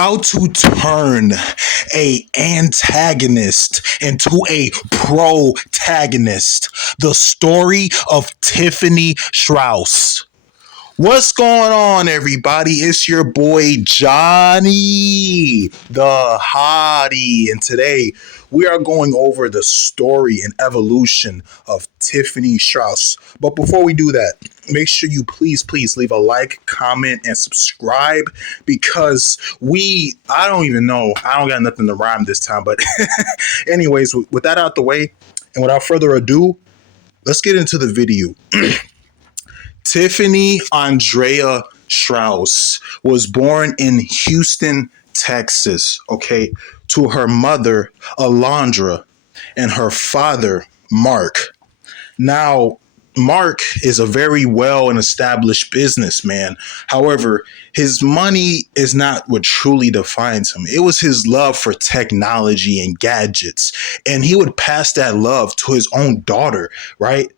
how to turn a antagonist into a protagonist. The story of Tiffany Strauss. What's going on, everybody? It's your boy Johnny, the hottie, and today we are going over the story and evolution of Tiffany Strauss. But before we do that, make sure you please leave a like, comment, and subscribe because I don't even know, I don't got nothing to rhyme this time. But anyways, with that out the way, and without further ado, let's get into the video. Tiffany Andrea Strauss was born in Houston, Texas, okay, to her mother, Alondra, and her father, Mark. Now, Mark is a very well and established businessman. However, his money is not what truly defines him. It was his love for technology and gadgets, and he would pass that love to his own daughter, right?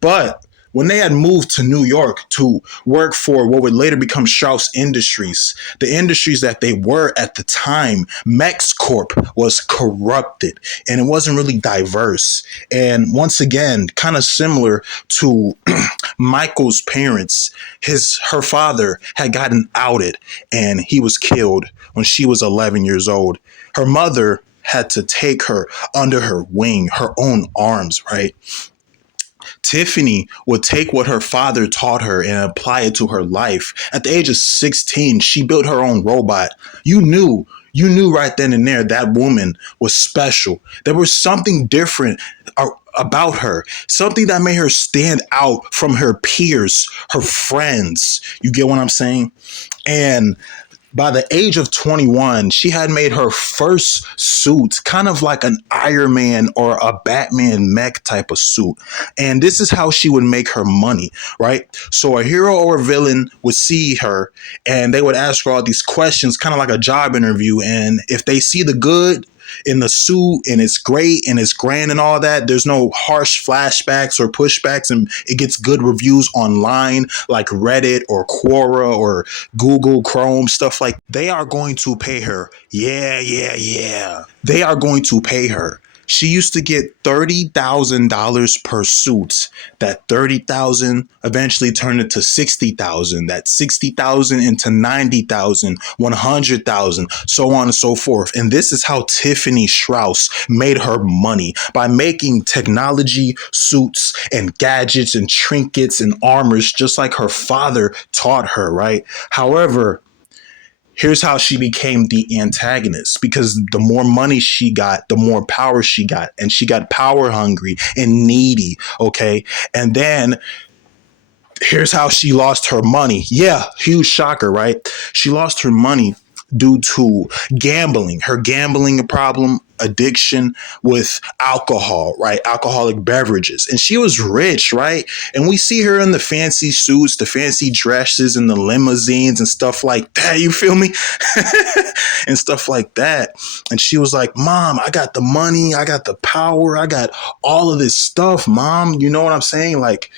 But when they had moved to New York to work for what would later become Strauss Industries, the industries that they were at the time, MexCorp was corrupted and it wasn't really diverse. And once again, kind of similar to Michael's parents, her father had gotten outed and he was killed when she was 11 years old. Her mother had to take her under her wing, her own arms, right? Tiffany would take what her father taught her and apply it to her life. At the age of 16, she built her own robot. You knew right then and there that woman was special. There was something different about her, something that made her stand out from her peers, her friends. You get what I'm saying? And by the age of 21, she had made her first suit, kind of like an Iron Man or a Batman mech type of suit. And this is how she would make her money, right? So a hero or a villain would see her and they would ask her all these questions, kind of like a job interview. And if they see the good in the suit and it's great and it's grand and all that, there's no harsh flashbacks or pushbacks, and it gets good reviews online like Reddit or Quora or Google Chrome, stuff like they are going to pay her. Yeah. They are going to pay her. She used to get $30,000 per suit. That $30,000 eventually turned into $60,000. That $60,000 into $90,000, $100,000, so on and so forth. And this is how Tiffany Strauss made her money, by making technology, suits, and gadgets and trinkets and armors, just like her father taught her, right? However, here's how she became the antagonist, because the more money she got, the more power she got, and she got power hungry and needy. Okay. And then here's how she lost her money. Yeah. Huge shocker, right? She lost her money due to gambling, her gambling problem, addiction with alcohol, right? Alcoholic beverages. And she was rich, right? And we see her in the fancy suits, the fancy dresses, and the limousines and stuff like that. You feel me? And stuff like that. And she was like, Mom, I got the money, I got the power, I got all of this stuff, Mom. You know what I'm saying? Like,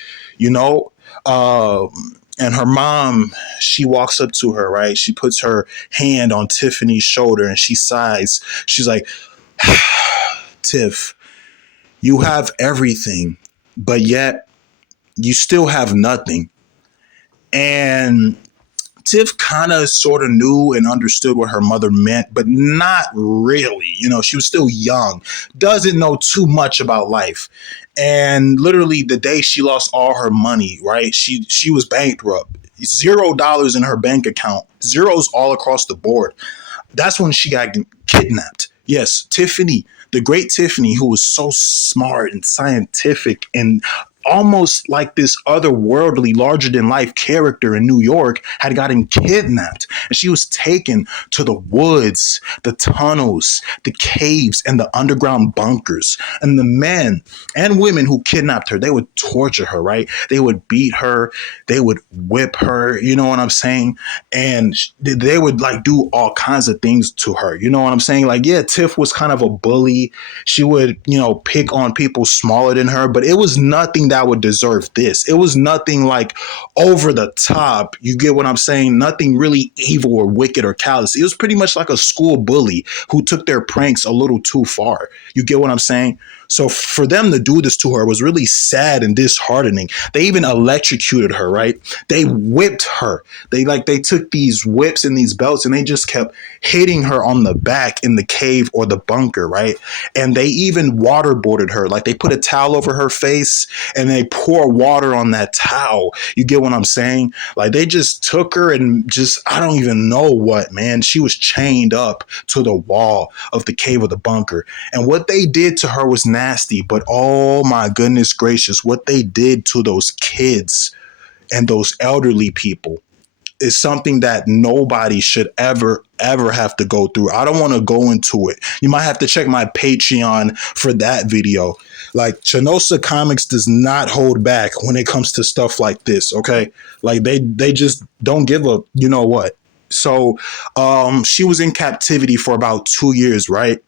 and her mom, she walks up to her, right? She puts her hand on Tiffany's shoulder and she sighs. She's like, Tiff, you have everything, but yet you still have nothing. And Tiff kind of sort of knew and understood what her mother meant, but not really. She was still young, doesn't know too much about life. And literally the day she lost all her money, right? She was bankrupt. $0 in her bank account, zeros all across the board. That's when she got kidnapped. Yes, Tiffany, the great Tiffany, who was so smart and scientific and almost like this otherworldly, larger than life character in New York, had gotten kidnapped. And she was taken to the woods, the tunnels, the caves, and the underground bunkers. And the men and women who kidnapped her, they would torture her, right? They would beat her. They would whip her. You know what I'm saying? And they would do all kinds of things to her. You know what I'm saying? Yeah, Tiff was kind of a bully. She would, pick on people smaller than her, but it was nothing that would deserve this. It was nothing like over the top. You get what I'm saying? Nothing really evil or wicked or callous. It was pretty much like a school bully who took their pranks a little too far. You get what I'm saying? So for them to do this to her was really sad and disheartening. They even electrocuted her, right? They whipped her. They took these whips and these belts and they just kept hitting her on the back in the cave or the bunker, right? And they even waterboarded her. Like they put a towel over her face and they pour water on that towel. You get what I'm saying? Like they just took her and just, I don't even know what, man. She was chained up to the wall of the cave or the bunker. And what they did to her was nasty, but oh my goodness gracious, what they did to those kids and those elderly people is something that nobody should ever have to go through. I don't want to go into it. You might have to check my Patreon for that video. Like Chanosa Comics does not hold back when it comes to stuff like this, okay? Like they just don't give a, you know what. So she was in captivity for about 2 years, right?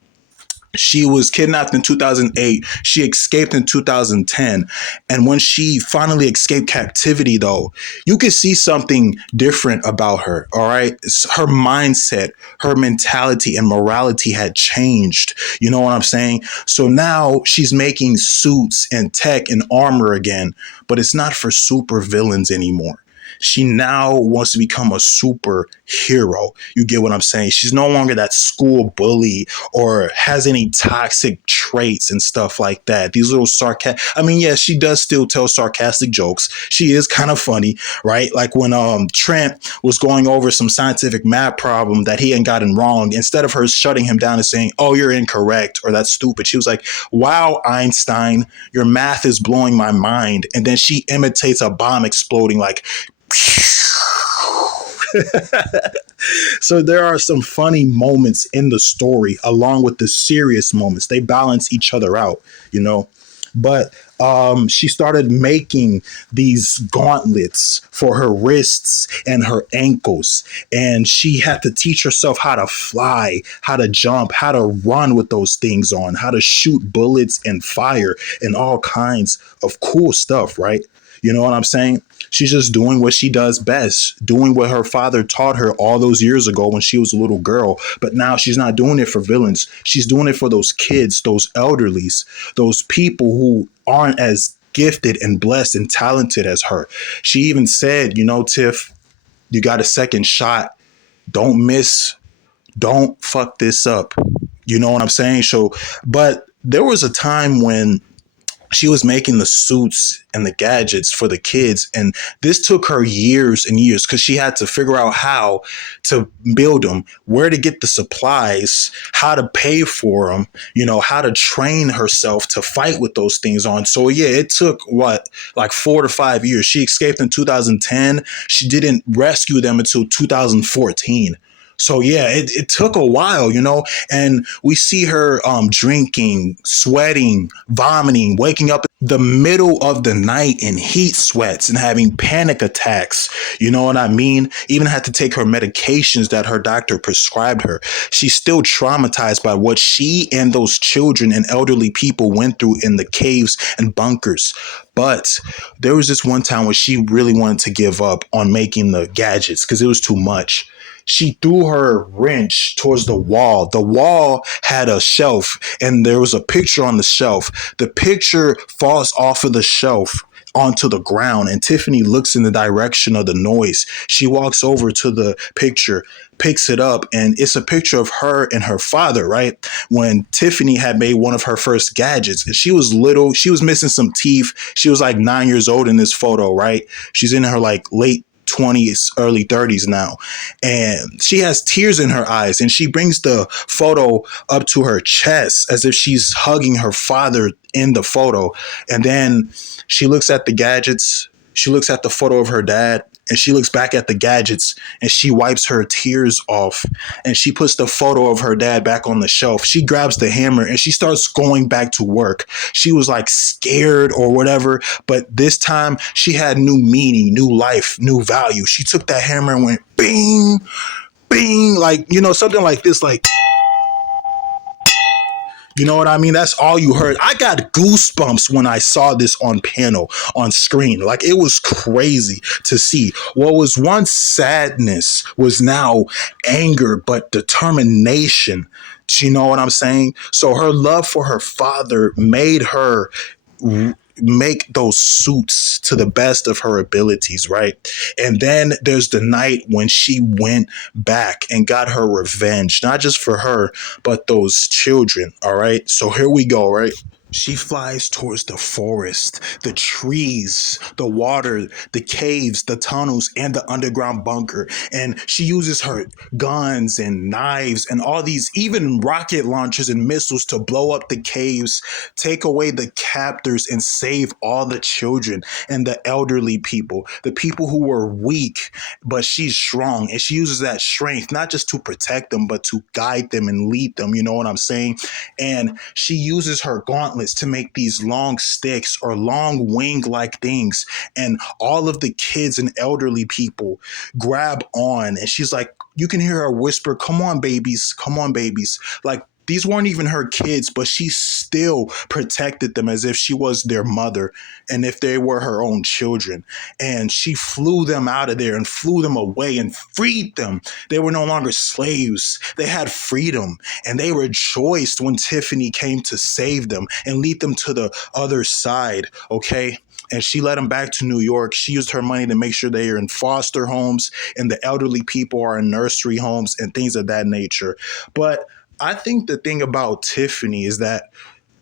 She was kidnapped in 2008. She escaped in 2010. And when she finally escaped captivity, though, you could see something different about her. All right. Her mindset, her mentality, and morality had changed. You know what I'm saying? So now she's making suits and tech and armor again, but it's not for super villains anymore. She now wants to become a superhero. You get what I'm saying? She's no longer that school bully or has any toxic traits and stuff like that. These little sarcastic. I mean, yeah, she does still tell sarcastic jokes. She is kind of funny, right? Like when Trent was going over some scientific math problem that he had gotten wrong, instead of her shutting him down and saying, "Oh, you're incorrect," or "That's stupid," she was like, "Wow, Einstein, your math is blowing my mind." And then she imitates a bomb exploding like, so there are some funny moments in the story along with the serious moments. They balance each other out, you know. But she started making these gauntlets for her wrists and her ankles. And she had to teach herself how to fly, how to jump, how to run with those things on, how to shoot bullets and fire and all kinds of cool stuff, right? You know what I'm saying? She's just doing what she does best, doing what her father taught her all those years ago when she was a little girl. But now she's not doing it for villains. She's doing it for those kids, those elderlies, those people who aren't as gifted and blessed and talented as her. She even said, you know, Tiff, you got a second shot. Don't miss. Don't fuck this up. You know what I'm saying? So, but there was a time when she was making the suits and the gadgets for the kids. And this took her years and years because she had to figure out how to build them, where to get the supplies, how to pay for them, you know, how to train herself to fight with those things on. So, yeah, it took like 4 to 5 years. She escaped in 2010. She didn't rescue them until 2014. So yeah, it took a while, you know, and we see her drinking, sweating, vomiting, waking up in the middle of the night in heat sweats and having panic attacks. You know what I mean? Even had to take her medications that her doctor prescribed her. She's still traumatized by what she and those children and elderly people went through in the caves and bunkers. But there was this one time where she really wanted to give up on making the gadgets because it was too much. She threw her wrench towards the wall. The wall had a shelf and there was a picture on the shelf. The picture falls off of the shelf onto the ground and Tiffany looks in the direction of the noise. She walks over to the picture, picks it up, and it's a picture of her and her father, right? When Tiffany had made one of her first gadgets. And she was little, she was missing some teeth. She was like 9 years old in this photo, right? She's in her like late 20s, early 30s now. And she has tears in her eyes and she brings the photo up to her chest as if she's hugging her father in the photo. And then she looks at the gadgets. She looks at the photo of her dad and she looks back at the gadgets and she wipes her tears off and she puts the photo of her dad back on the shelf. She grabs the hammer and she starts going back to work. She was like scared or whatever, but this time she had new meaning, new life, new value. She took that hammer and went bing, bing, like, you know, something like this, like, You know what I mean? That's all you heard. I got goosebumps when I saw this on panel, on screen. Like, it was crazy to see. What was once sadness was now anger, but determination. You know what I'm saying? So her love for her father made her make those suits to the best of her abilities, right? And then there's the night when she went back and got her revenge, not just for her, but those children, all right? So here we go, right? She flies towards the forest, the trees, the water, the caves, the tunnels, and the underground bunker. And she uses her guns and knives and all these, even rocket launchers and missiles to blow up the caves, take away the captors, and save all the children and the elderly people, the people who were weak, but she's strong. And she uses that strength not just to protect them, but to guide them and lead them. You know what I'm saying? And she uses her gauntlets to make these long sticks or long wing like things. And all of the kids and elderly people grab on. And she's like, you can hear her whisper, come on, babies, come on, babies. Like, these weren't even her kids, but she still protected them as if she was their mother and if they were her own children. And she flew them out of there and flew them away and freed them. They were no longer slaves. They had freedom, and they rejoiced when Tiffany came to save them and lead them to the other side, okay? And she led them back to New York. She used her money to make sure they are in foster homes and the elderly people are in nursery homes and things of that nature. But I think the thing about Tiffany is that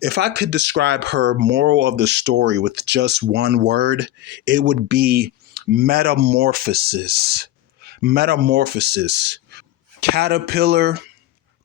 if I could describe her moral of the story with just one word, it would be metamorphosis. Metamorphosis. Caterpillar,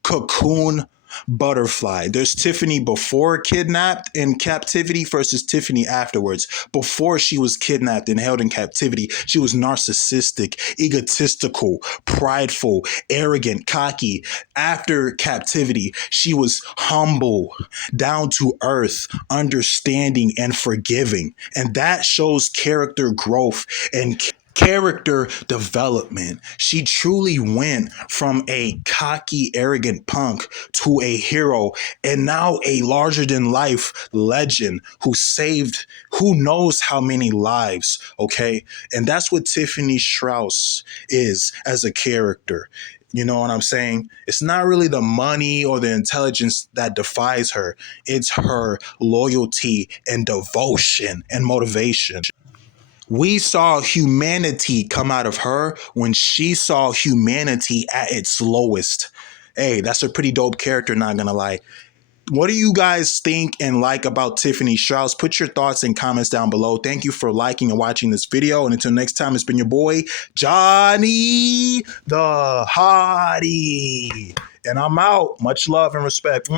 cocoon, butterfly. There's Tiffany before kidnapped in captivity versus Tiffany afterwards. Before she was kidnapped and held in captivity, she was narcissistic, egotistical, prideful, arrogant, cocky. After captivity, she was humble, down to earth, understanding, and forgiving. And that shows character growth and character development. She truly went from a cocky, arrogant punk to a hero and now a larger than life legend who saved who knows how many lives. Okay. And that's what Tiffany Strauss is as a character. You know what I'm saying? It's not really the money or the intelligence that defies her. It's her loyalty and devotion and motivation. We saw humanity come out of her when she saw humanity at its lowest. Hey, that's a pretty dope character, not gonna lie. What do you guys think and like about Tiffany Strauss? Put your thoughts and comments down below. Thank you for liking and watching this video. And until next time, it's been your boy, Johnny the Hottie. And I'm out. Much love and respect.